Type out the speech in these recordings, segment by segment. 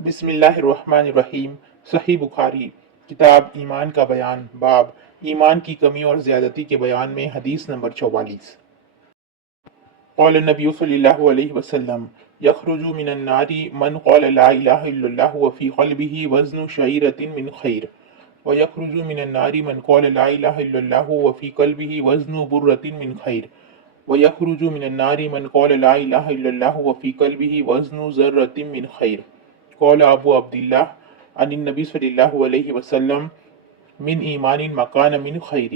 بسم اللہ الرحمن الرحیم۔ صحیح بخاری کتاب ایمان کا بیان، باب ایمان کی کمی اور زیادتی کے بیان میں، حدیث نمبر 44۔ قال النبی صلی اللہ علیہ وسلم یخرج من النار من قال لا الہ الا اللہ وفی قلبہ وزن شعیرۃ من خیر، ویخرج من النار من قال لا الہ الا اللہ وفی قلبہ وزن برۃ من خیر، ویخرج من النار من قال لا الہ الا اللہ وفی قلبہ وزن ذرۃ من خیر۔ قال ابو عبداللہ عن النبی صلی اللہ علیہ وسلم من ایمان مکان من خیر۔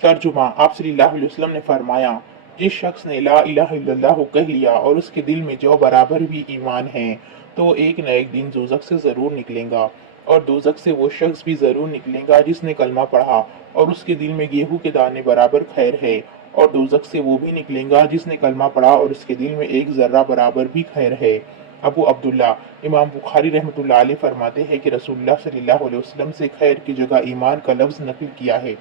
ترجمہ: آپ صلی اللہ علیہ وسلم نے فرمایا، جس شخص نے لا الہ الا اللہ کہہ لیا اور اس کے دل میں جو برابر بھی ایمان ہے تو وہ ایک نہ ایک دن دوزخ سے ضرور نکلے گا، اور دوزخ سے وہ شخص بھی ضرور نکلے گا جس نے کلمہ پڑھا اور اس کے دل میں گیہوں کے دانے برابر خیر ہے، اور دوزخ سے وہ بھی نکلے گا جس نے کلمہ پڑھا اور اس کے دل میں ایک ذرہ برابر بھی خیر ہے۔ ابو عبداللہ امام بخاری رحمۃ اللہ علیہ فرماتے ہیں کہ رسول اللہ صلی اللہ علیہ وسلم سے خیر کی جگہ ایمان کا لفظ نقل کیا ہے۔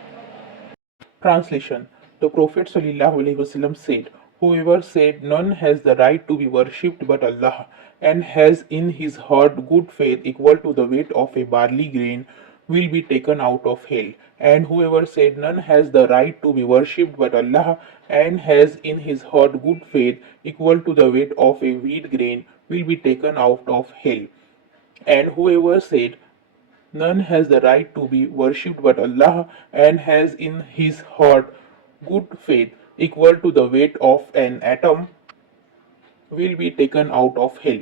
Translation: The Prophet ﷺ said, "Whoever said none has the right to be worshipped but Allah, and has in his heart good faith equal to the weight of a barley grain, will be taken out of hell. And whoever said none has the right to be worshipped but Allah, and has in his heart good faith equal to the weight of a wheat grain, will be taken out of hell. And whoever said none has the right to be worshipped but Allah, and has in his heart good faith equal to the weight of an atom, will be taken out of hell."